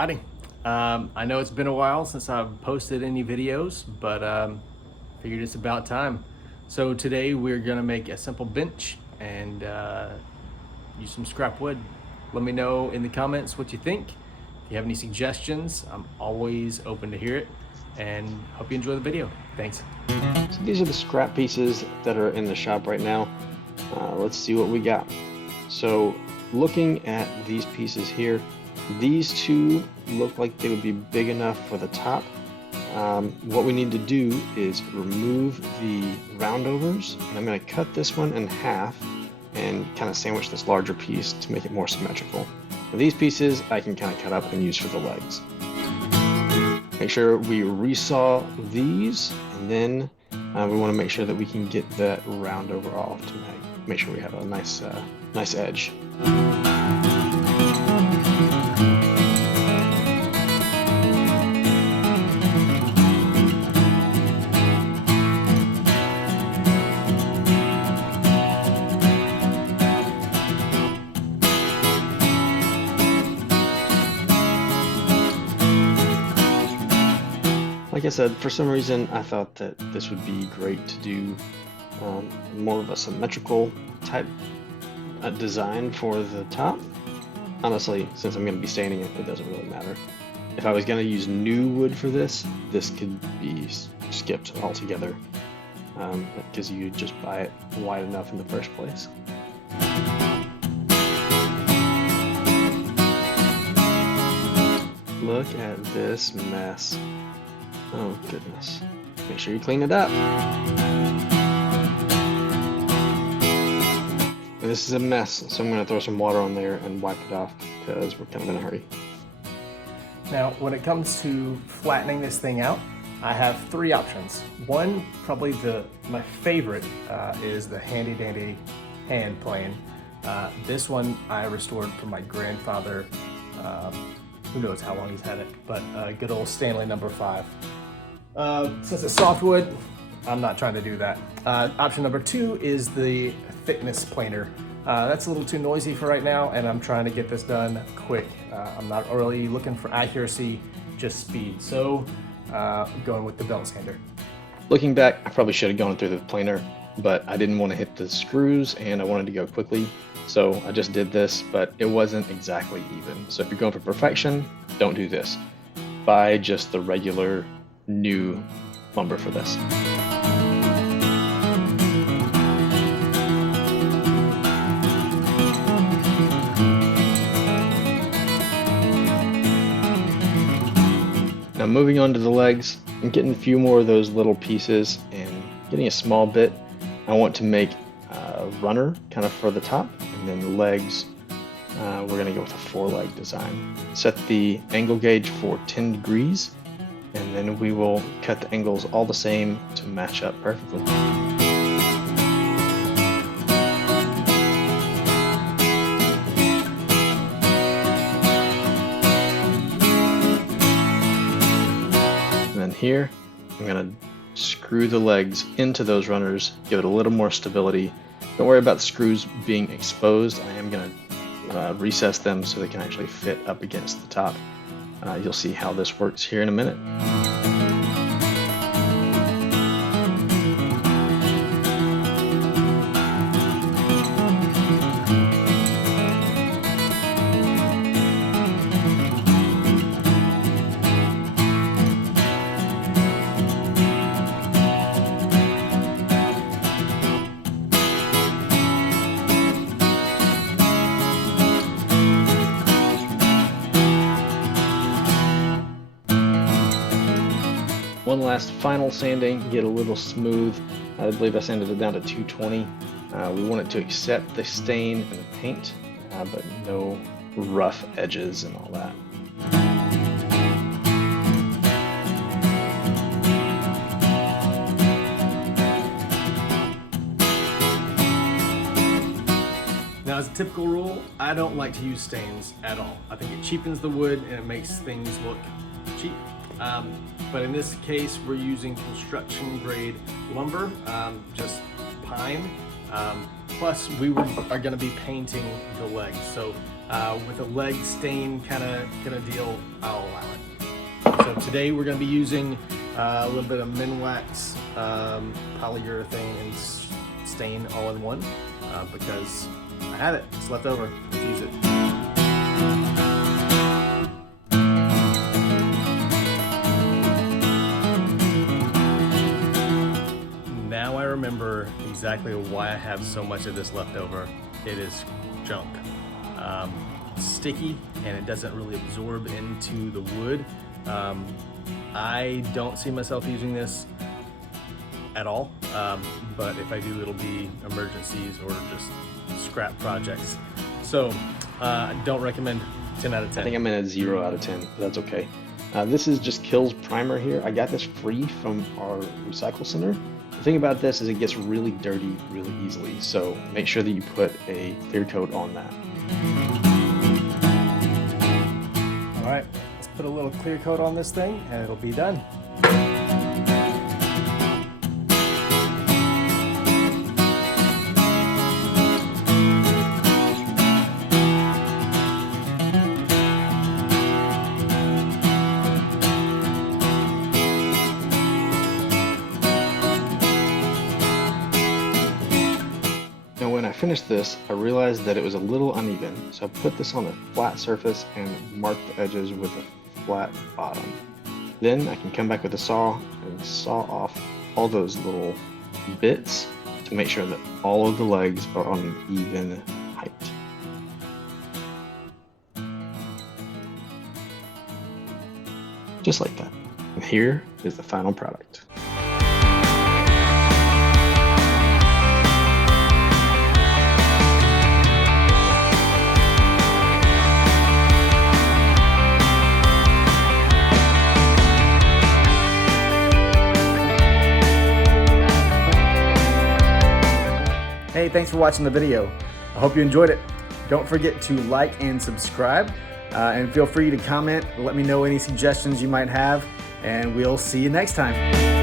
Howdy. I know it's been a while since I've posted any videos, but figured it's about time. So today we're gonna make a simple bench and use some scrap wood. Let me know in the comments what you think. If you have any suggestions, I'm always open to hear it, and hope you enjoy the video. Thanks. So these are the scrap pieces that are in the shop right now. Let's see what we got. So looking at these pieces here, these two look like they would be big enough for the top. What we need to do is remove the roundovers, and I'm going to cut this one in half and kind of sandwich this larger piece to make it more symmetrical. Now, these pieces I can kind of cut up and use for the legs. Make sure we resaw these, and then we want to make sure that we can get that roundover off to make sure we have a nice edge. Like I said, for some reason I thought that this would be great to do more of a symmetrical type design for the top. Honestly, since I'm going to be staining it, it doesn't really matter. If I was going to use new wood for this, this could be skipped altogether because you just buy it wide enough in the first place. Look at this mess. Oh goodness. Make sure you clean it up. This is a mess, so I'm going to throw some water on there and wipe it off because we're kind of in a hurry. Now, when it comes to flattening this thing out, I have three options. One, probably my favorite, is the handy dandy hand plane. This one I restored from my grandfather. Who knows how long he's had it, but good old Stanley number 5. Since it's softwood, I'm not trying to do that. Option number 2 is the thickness planer. That's a little too noisy for right now, and I'm trying to get this done quick. I'm not really looking for accuracy, just speed. So going with the belt sander. Looking back, I probably should have gone through the planer, but I didn't want to hit the screws and I wanted to go quickly. So I just did this, but it wasn't exactly even. So if you're going for perfection, don't do this. Buy just the regular new lumber for this. Now moving on to the legs, I'm getting a few more of those little pieces and getting a small bit. I want to make a runner kind of for the top, and then the legs, we're going to go with a 4-leg design. Set the angle gauge for 10 degrees, and then we will cut the angles all the same to match up perfectly. And then here, I'm going to screw the legs into those runners, give it a little more stability. Don't worry about the screws being exposed. I am going to recess them so they can actually fit up against the top. You'll see how this works here in a minute. One last final sanding, get a little smooth. I believe I sanded it down to 220. We want it to accept the stain and the paint, but no rough edges and all that. Now, as a typical rule, I don't like to use stains at all. I think it cheapens the wood and it makes things look cheap. But in this case, we're using construction grade lumber, just pine. Plus, we are going to be painting the legs, so with a leg stain kind of deal, I'll allow it. So today we're going to be using a little bit of Minwax polyurethane and stain all in one because I have it. It's left over. Let's use it. Now I remember exactly why I have so much of this left over. It is junk. It's sticky and it doesn't really absorb into the wood. I don't see myself using this at all, but if I do, it'll be emergencies or just scrap projects. So don't recommend. 10 out of 10. I think I'm in a 0 out of 10, but that's okay. This is just Kills primer here. I got this free from our recycle center. The thing about this is it gets really dirty really easily, so make sure that you put a clear coat on that. All right, let's put a little clear coat on this thing and it'll be done. When I finished this, I realized that it was a little uneven, so I put this on a flat surface and marked the edges with a flat bottom. Then I can come back with a saw and saw off all those little bits to make sure that all of the legs are on an even height. Just like that. And here is the final product. Hey, thanks for watching the video. I hope you enjoyed it. Don't forget to like and subscribe, and feel free to comment. Let me know any suggestions you might have, and we'll see you next time.